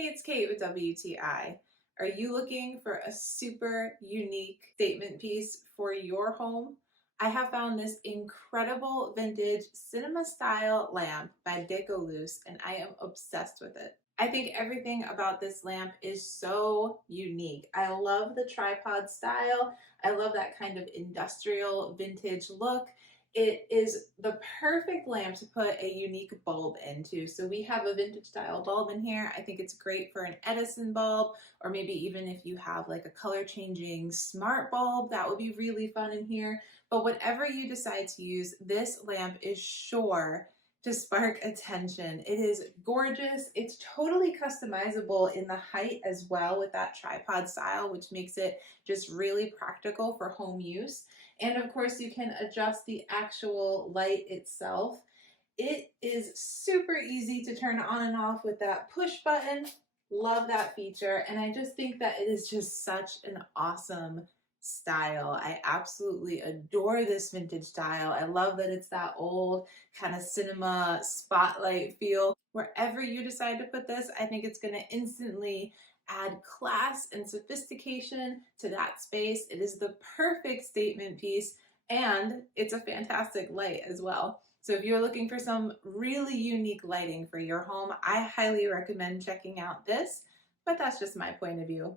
Hey, it's Kate with WTI. Are you looking for a super unique statement piece for your home? I have found this incredible vintage cinema style lamp by Decoluce and I am obsessed with it. I think everything about this lamp is so unique. I love the tripod style. I love that kind of industrial vintage look. It is the perfect lamp to put a unique bulb into. So we have a vintage style bulb in here. I think it's great for an Edison bulb, or maybe even if you have like a color changing smart bulb, that would be really fun in here. But whatever you decide to use, this lamp is sure to spark attention. It is gorgeous. It's totally customizable in the height as well with that tripod style, which makes it just really practical for home use. And of course, you can adjust the actual light itself. It is super easy to turn on and off with that push button. Love that feature. And I just think that it is just such an awesome style. I absolutely adore this vintage style. I love that it's that old kind of cinema spotlight feel. Wherever you decide to put this, I think it's going to instantly add class and sophistication to that space. It is the perfect statement piece and it's a fantastic light as well. So if you're looking for some really unique lighting for your home, I highly recommend checking out this, but that's just my point of view.